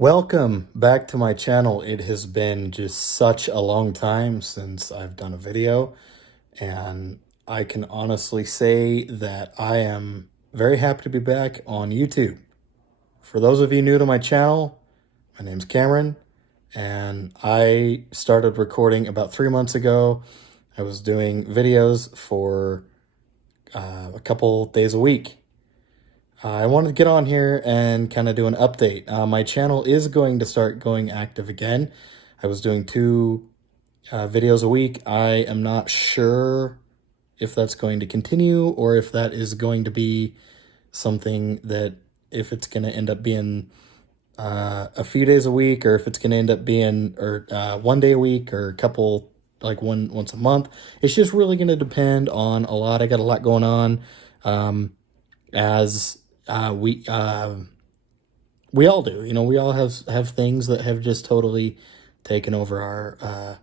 Welcome back to my channel. It has been just such a long time since I've done a video, and I can honestly say that I am very happy to be back on YouTube. For those of you new to my channel, my name's Cameron, and I started recording about 3 months ago. I was doing videos for a couple days a week. I wanted to get on here and kind of do an update. My channel is going to start going active again. I was doing two videos a week. I am not sure if that's going to continue or if that is going to be something that if it's going to end up being a few days a week, or if it's going to end up being one day a week, or a couple, like once a month. It's just really going to depend on a lot. I got a lot going on. As we all do. We all have things that have just totally taken over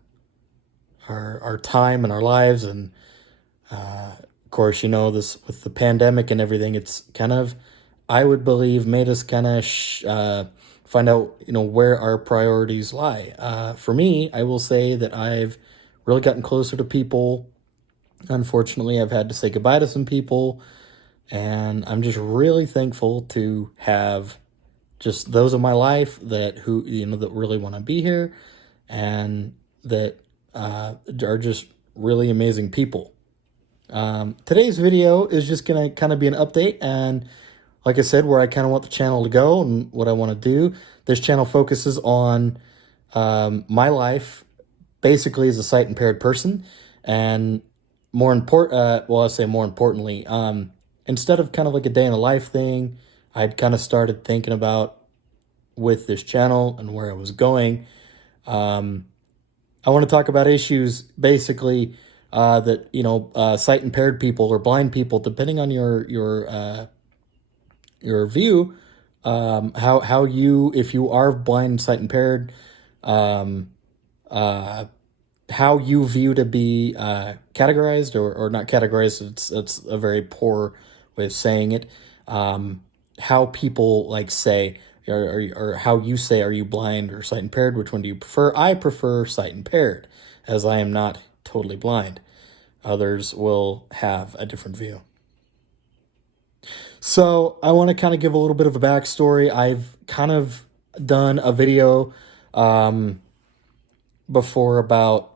our time and our lives. And of course, this with the pandemic and everything, it's kind of, I would believe, made us kind of find out where our priorities lie. For me, I will say that I've really gotten closer to people. Unfortunately, I've had to say goodbye to some people, and I'm just really thankful to have just those in my life that that really want to be here, and that are just really amazing people. Today's video is just gonna kind of be an update, and like I said, where I kind of want the channel to go and what I want to do. This channel focuses on my life, basically as a sight impaired person, and more important. Well, I say more importantly, instead of kind of like a day in the life thing, I'd kind of started thinking about with this channel and where I was going. I want to talk about issues basically that sight impaired people or blind people, depending on your view, how you, if you are blind and sight impaired, um, how you view to be categorized, or not categorized. It's a very poor way of saying it. How people like say, or how you say, are you blind or sight impaired? Which one do you prefer? I prefer sight impaired, as I am not totally blind. Others will have a different view. So I want to kind of give a little bit of a backstory. I've kind of done a video before about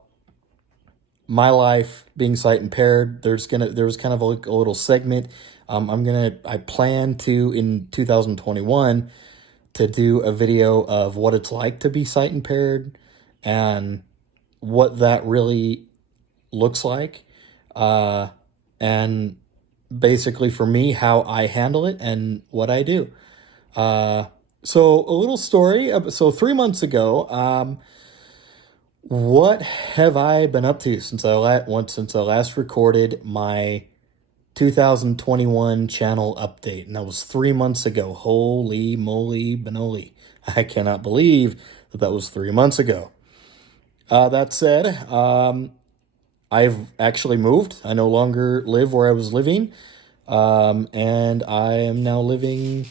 my life being sight impaired. There was kind of a little segment. I plan to, in 2021, to do a video of what it's like to be sight impaired and what that really looks like. And basically for me, how I handle it and what I do. So a little story. So 3 months ago, what have I been up to since I last recorded my 2021 channel update? And that was 3 months ago. Holy moly benoli. I cannot believe that was 3 months ago. That said, I've actually moved. I no longer live where I was living. And I am now living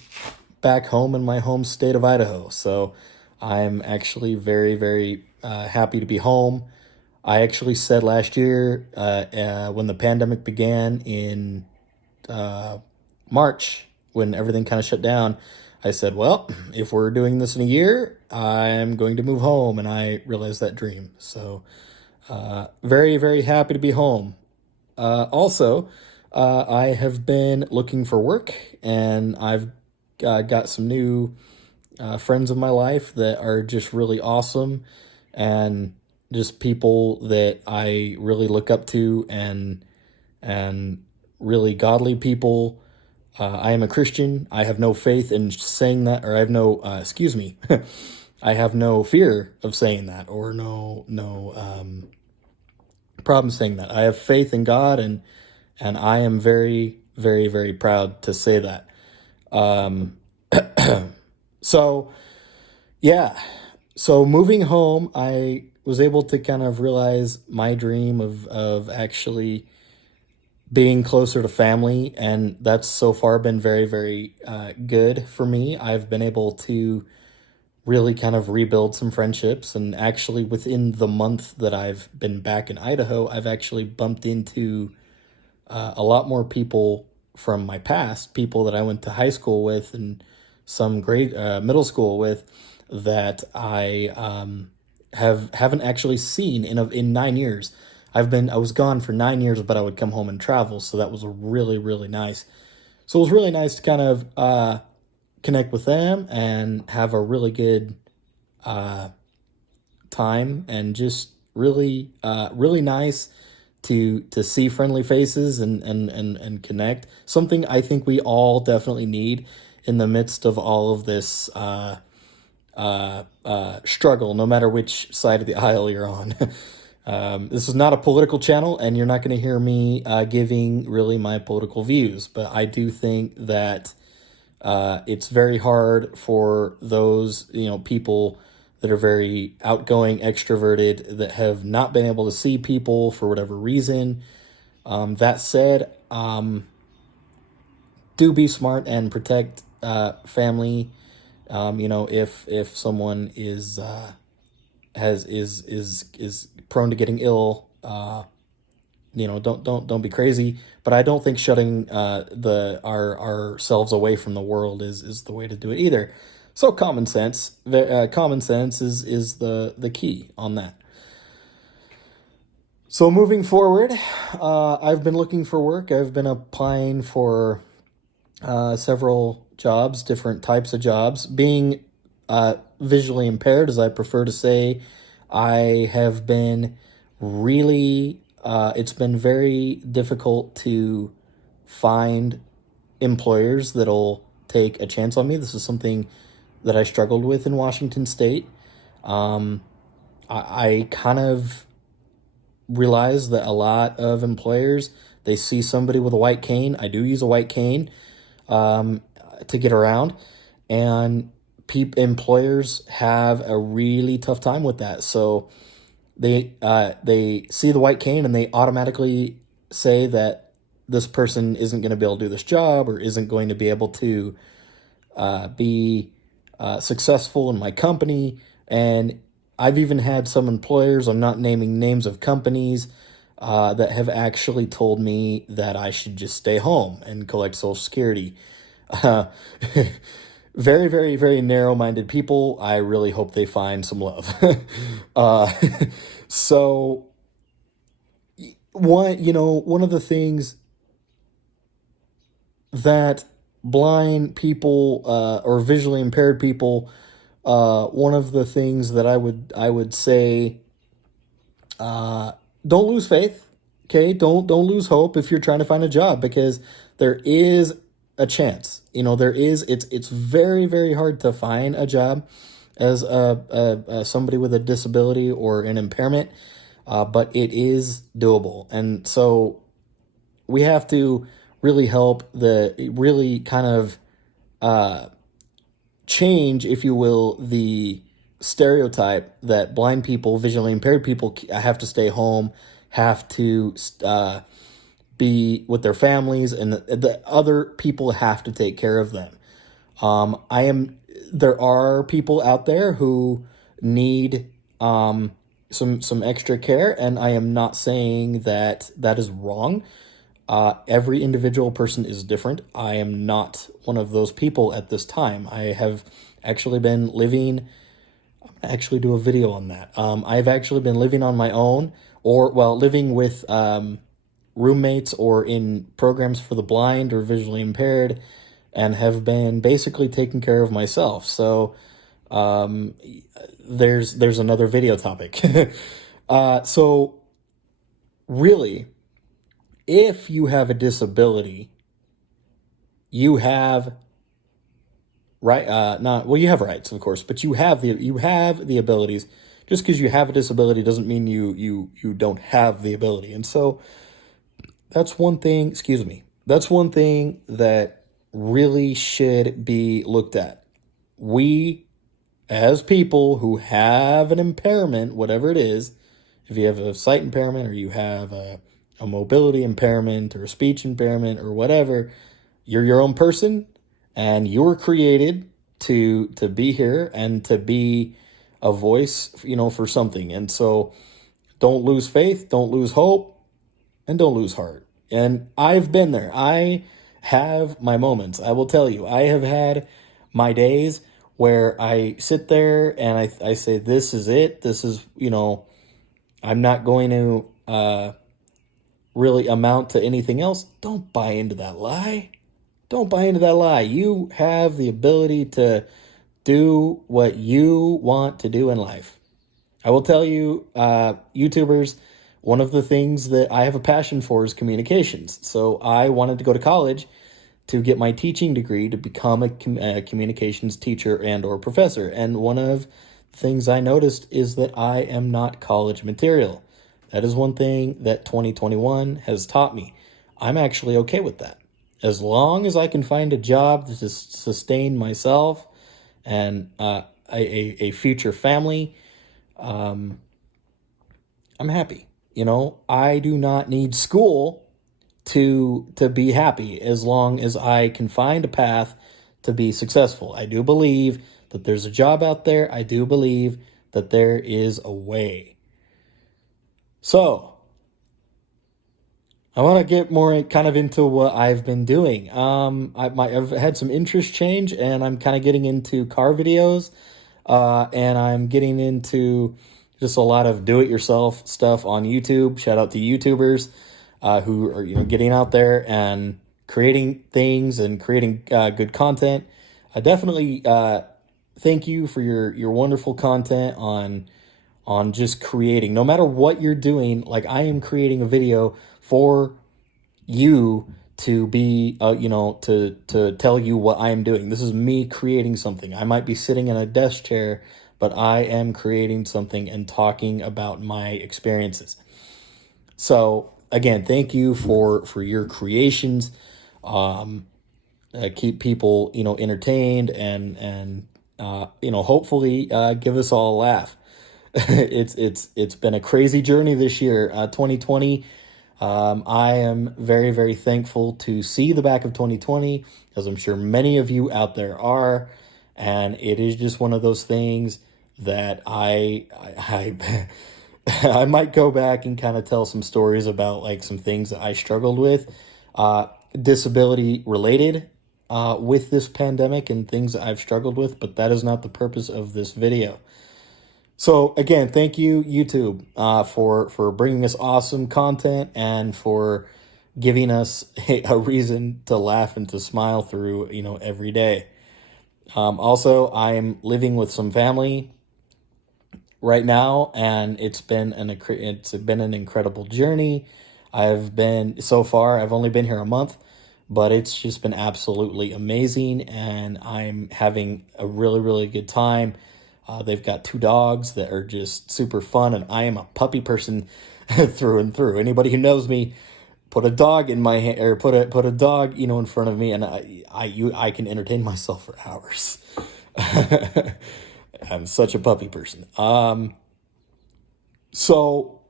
back home in my home state of Idaho. So I'm actually very, very happy to be home. I actually said last year, when the pandemic began in March, when everything kind of shut down, I said, well, if we're doing this in a year, I'm going to move home. And I realized that dream. So very, very happy to be home. Also, I have been looking for work, and I've got some new friends of my life that are just really awesome, and just people that I really look up to, and really godly people. I am a Christian. I have no faith in saying that, or I have no, excuse me, I have no fear of saying that, or no problem saying that. I have faith in God, and I am very, very, very proud to say that. So yeah, so moving home, I was able to kind of realize my dream of actually being closer to family, and that's so far been very, very good for me. I've been able to really kind of rebuild some friendships. And actually, within the month that I've been back in Idaho, I've actually bumped into a lot more people from my past, people that I went to high school with and some grade middle school with, that I haven't actually seen in 9 years. I was gone for 9 years, but I would come home and travel, so that was really nice. So it was really nice to kind of connect with them and have a really good time, and just really nice to see friendly faces and connect. Something I think we all definitely need in the midst of all of this struggle, no matter which side of the aisle you're on. This is not a political channel, and you're not going to hear me giving really my political views, but I do think that it's very hard for those, people that are very outgoing, extroverted, that have not been able to see people for whatever reason. That said, do be smart and protect family. If someone is prone to getting ill, don't be crazy. But I don't think shutting the ourselves away from the world is the way to do it either. So common sense is the key on that. So moving forward, I've been looking for work. I've been applying for several jobs, different types of jobs. Being visually impaired, as I prefer to say, I have been really, it's been very difficult to find employers that'll take a chance on me. This is something that I struggled with in Washington State. I kind of realized that a lot of employers, they see somebody with a white cane. I do use a white cane to get around, and employers have a really tough time with that. So they see the white cane and they automatically say that this person isn't going to be able to do this job, or isn't going to be able to be successful in my company. And I've even had some employers, I'm not naming names of companies, that have actually told me that I should just stay home and collect Social Security. Uh, very narrow-minded people. I really hope they find some love. uh, so one of the things that blind people or visually impaired people, one of the things that I would say, don't lose faith. Okay, don't lose hope if you're trying to find a job, because there is a chance. It's very hard to find a job as a somebody with a disability or an impairment, but it is doable. And so we have to really help really kind of change, if you will, the stereotype that blind people, visually impaired people, have to stay home, have to be with their families, and the other people have to take care of them. There are people out there who need some extra care, and I am not saying that that is wrong. Every individual person is different. I am not one of those people at this time. I have actually been living. I'm gonna actually do a video on that. I've actually been living on my own, or living with roommates, or in programs for the blind or visually impaired, and have been basically taking care of myself. So there's another video topic. So really, if you have a disability, you have not well, you have rights, of course, but you have the abilities. Just because you have a disability doesn't mean you don't have the ability. And so that's one thing. Excuse me. That's one thing that really should be looked at. We, as people who have an impairment, whatever it is, if you have a sight impairment, or you have a mobility impairment, or a speech impairment, or whatever, you're your own person, and you were created to be here and to be a voice, for something. And so don't lose faith, don't lose hope, and don't lose heart. And I've been there. I have my moments. I will tell you, I have had my days where I sit there and I say, this is it. This is, I'm not going to really amount to anything else. Don't buy into that lie. Don't buy into that lie. You have the ability to do what you want to do in life. I will tell you, YouTubers, one of the things that I have a passion for is communications. So I wanted to go to college to get my teaching degree to become a communications teacher and or professor. And one of the things I noticed is that I am not college material. That is one thing that 2021 has taught me. I'm actually okay with that. As long as I can find a job to sustain myself and a future family, I'm happy. I do not need school to be happy as long as I can find a path to be successful. I do believe that there's a job out there. I do believe that there is a way. So I want to get more kind of into what I've been doing. I've had some interest change, and I'm kind of getting into car videos, and I'm getting into just a lot of do-it-yourself stuff on YouTube. Shout out to YouTubers who are getting out there and creating things and creating good content. I definitely thank you for your wonderful content on just creating. No matter what you're doing, like I am creating a video for you to be, to tell you what I am doing. This is me creating something. I might be sitting in a desk chair, but I am creating something and talking about my experiences. So again, thank you for your creations. Keep people, entertained and hopefully give us all a laugh. It's been a crazy journey this year, 2020. I am very, very thankful to see the back of 2020, as I'm sure many of you out there are. And it is just one of those things that I I might go back and kind of tell some stories about like some things that I struggled with, disability related, with this pandemic and things that I've struggled with, but that is not the purpose of this video. So again, thank you, YouTube, for bringing us awesome content and for giving us a reason to laugh and to smile through, every day. Also, I'm living with some family right now, and it's been an incredible journey. I've only been here a month, but it's just been absolutely amazing, and I'm having a really, really good time. They've got 2 dogs that are just super fun, and I am a puppy person through and through. Anybody who knows me, put a dog in my hand, or put a dog, in front of me, and I can entertain myself for hours. I'm such a puppy person. So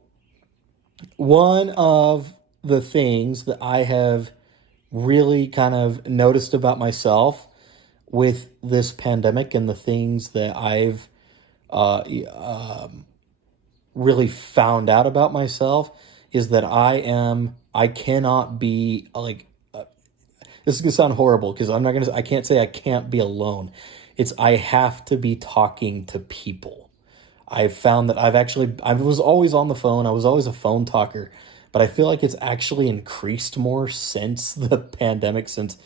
one of the things that I have really kind of noticed about myself with this pandemic and the things that I've really found out about myself is that I cannot be like, this is gonna sound horrible because I can't say I can't be alone. I have to be talking to people. I've found that I was always on the phone. I was always a phone talker, but I feel like it's actually increased more since the pandemic, since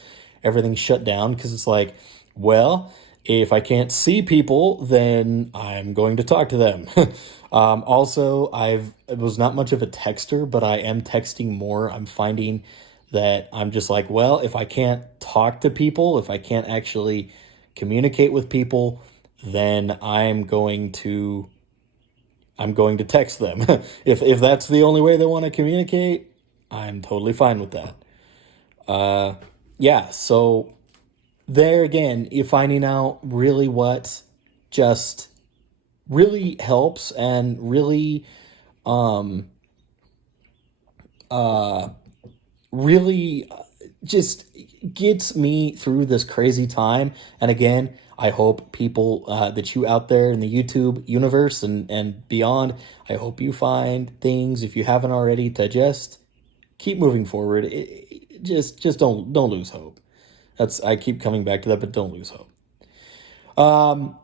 everything shut down. Because it's like, well, if I can't see people, then I'm going to talk to them. Also, I was not much of a texter, but I am texting more. I'm finding that I'm just like, well, if I can't talk to people, if I can't actually communicate with people, then I'm going to text them. If that's the only way they want to communicate, I'm totally fine with that. Yeah, so there again, you're finding out really what just really helps and really really just gets me through this crazy time. And again, I hope people that you out there in the YouTube universe and beyond, I hope you find things, if you haven't already, to just keep moving forward. Just don't lose hope. I keep coming back to that, but don't lose hope.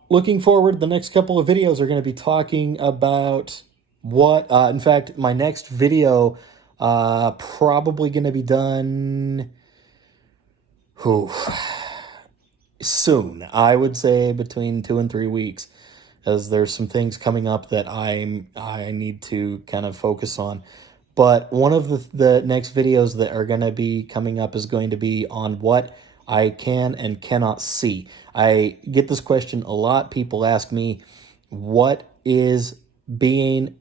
Looking forward, the next couple of videos are going to be talking about what, in fact, my next video, probably going to be done, soon. I would say between 2 and 3 weeks, as there's some things coming up that I need to kind of focus on. But one of the next videos that are going to be coming up is going to be on what I can and cannot see. I get this question a lot. People ask me, what is being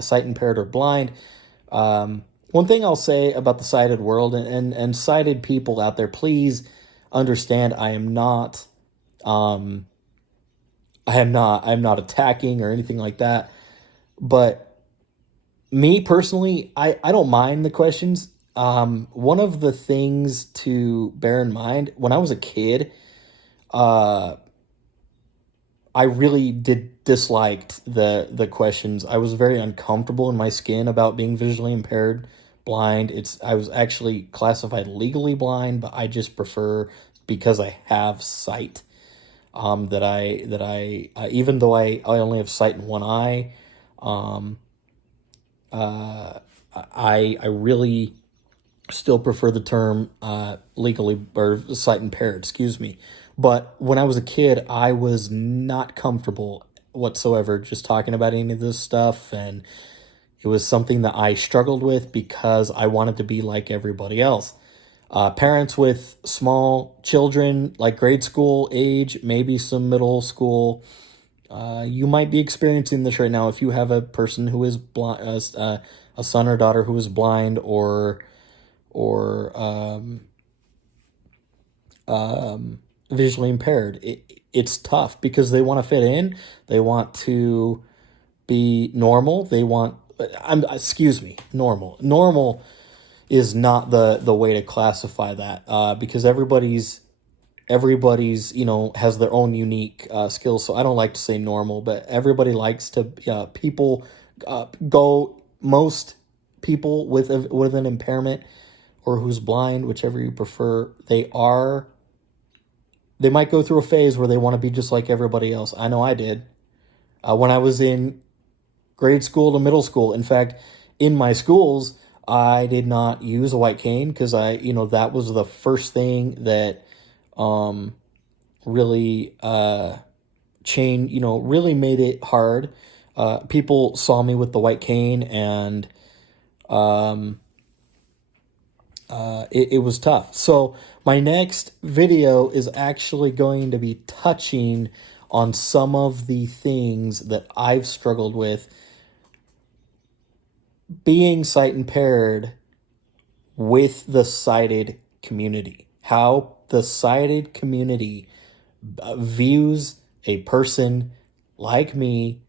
sight impaired or blind? One thing I'll say about the sighted world and sighted people out there, please understand, I'm not attacking or anything like that. But me personally, I don't mind the questions. One of the things to bear in mind, when I was a kid, I really disliked the questions. I was very uncomfortable in my skin about being visually impaired, blind. I was actually classified legally blind, but I just prefer, because I have sight, that I even though I only have sight in one eye, I really still prefer the term legally, or sight impaired, excuse me. But when I was a kid, I was not comfortable whatsoever just talking about any of this stuff, and it was something that I struggled with because I wanted to be like everybody else. Parents with small children, like grade school age, maybe some middle school, you might be experiencing this right now if you have a person who is blind, a son or daughter who is blind or visually impaired. It's tough because they want to fit in. They want to be normal. Normal. Normal is not the way to classify that, because everybody's has their own unique skills. So I don't like to say normal, but everybody likes to most people with an impairment or who's blind, whichever you prefer, they might go through a phase where they want to be just like everybody else. I know I did. When I was in grade school to middle school, in fact, in my schools, I did not use a white cane because that was the first thing that really really made it hard. People saw me with the white cane, and it was tough. So my next video is actually going to be touching on some of the things that I've struggled with being sight impaired with the sighted community. How the sighted community views a person like me,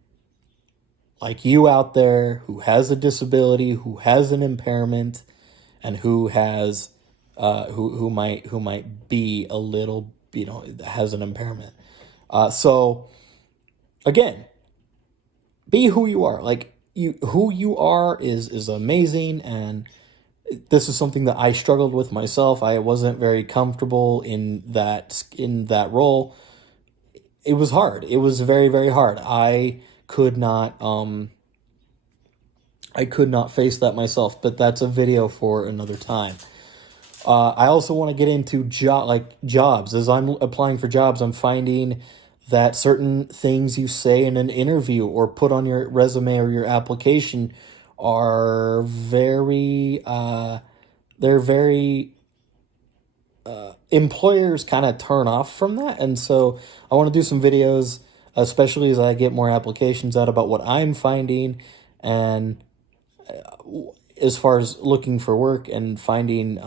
like you out there, who has a disability, who has an impairment, and who has who might be a little, has an impairment. So again, be who you are. Like, who you are is amazing, and this is something that I struggled with myself. I wasn't very comfortable in that role. It was hard. It was very, very hard. I could not face that myself, but that's a video for another time. I also want to get into jobs. As I'm applying for jobs, I'm finding that certain things you say in an interview or put on your resume or your application are very employers kind of turn off from that. And so I want to do some videos, especially as I get more applications out, about what I'm finding, and as far as looking for work and finding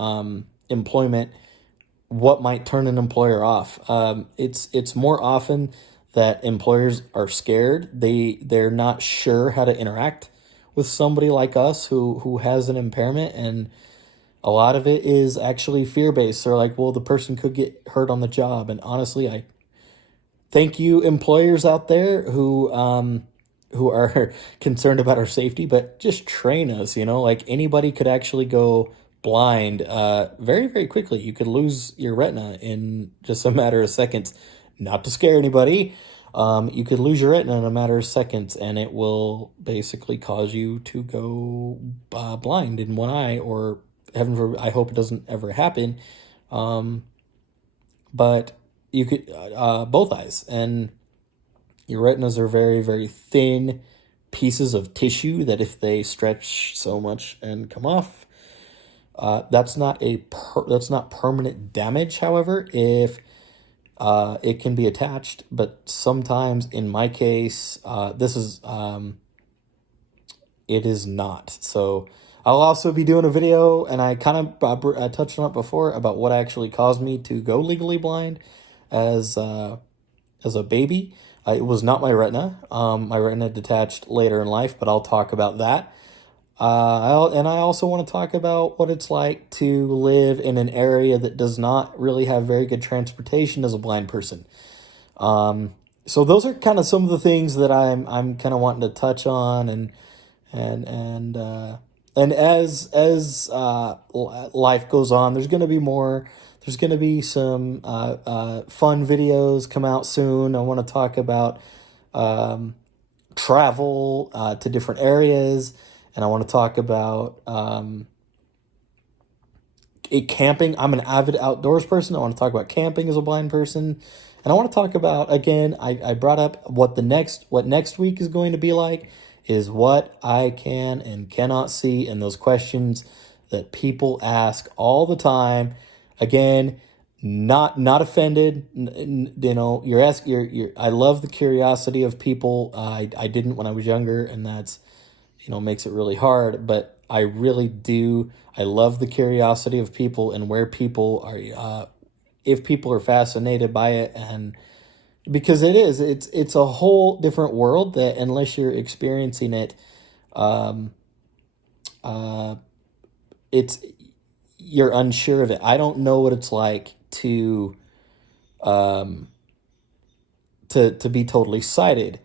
employment, what might turn an employer off. It's more often that employers are scared. They're not sure how to interact with somebody like us who has an impairment, and a lot of it is actually fear-based. They're like, well, the person could get hurt on the job, and honestly, thank you, employers out there who are concerned about our safety, but just train us. Like anybody could actually go blind very, very quickly. You could lose your retina in just a matter of seconds. Not to scare anybody. You could lose your retina in a matter of seconds, and it will basically cause you to go blind in one eye, or heaven forbid, I hope it doesn't ever happen. Um, but you could both eyes, and your retinas are very, very thin pieces of tissue that if they stretch so much and come off, that's not that's not permanent damage. However, if it can be attached, but sometimes in my case, it is not. So I'll also be doing a video, and I kind of touched on it before, about what actually caused me to go legally blind as a baby. It was not my retina. My retina detached later in life, but I'll talk about that. I also want to talk about what it's like to live in an area that does not really have very good transportation as a blind person. So those are kind of some of the things that I'm kind of wanting to touch on, and as life goes on, there's going to be more. There's going to be some fun videos come out soon. I want to talk about travel to different areas, and I want to talk about camping. I'm an avid outdoors person. I want to talk about camping as a blind person, and I want to talk about, again, I brought up what next week is going to be like, is what I can and cannot see, and those questions that people ask all the time. Again, not offended. You're I love the curiosity of people. I didn't when I was younger, and that's, makes it really hard, but I really do. I love the curiosity of people, and where people are, if people are fascinated by it, and because it's a whole different world that, unless you're experiencing it, um, uh, it's you're unsure of it. I don't know what it's like um, to be totally sighted.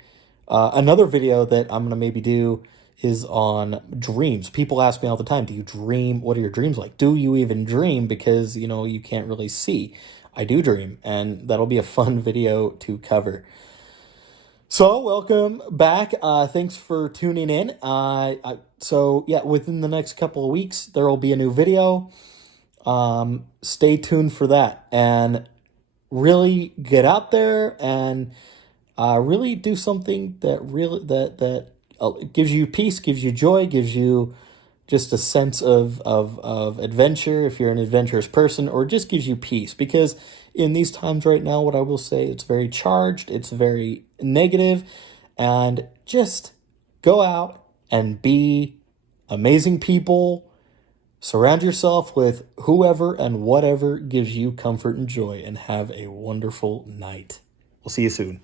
Another video that I'm gonna maybe do is on dreams. People ask me all the time, "Do you dream? What are your dreams like? Do you even dream? Because you can't really see." I do dream, and that'll be a fun video to cover. So, welcome back. Thanks for tuning in. So yeah, within the next couple of weeks, there will be a new video. Stay tuned for that, and really get out there and really do something that gives you peace, gives you joy, gives you just a sense of adventure if you're an adventurous person, or just gives you peace. Because in these times right now, what I will say, it's very charged, it's very negative, and just go out and be amazing people. Surround yourself with whoever and whatever gives you comfort and joy, and have a wonderful night. We'll see you soon.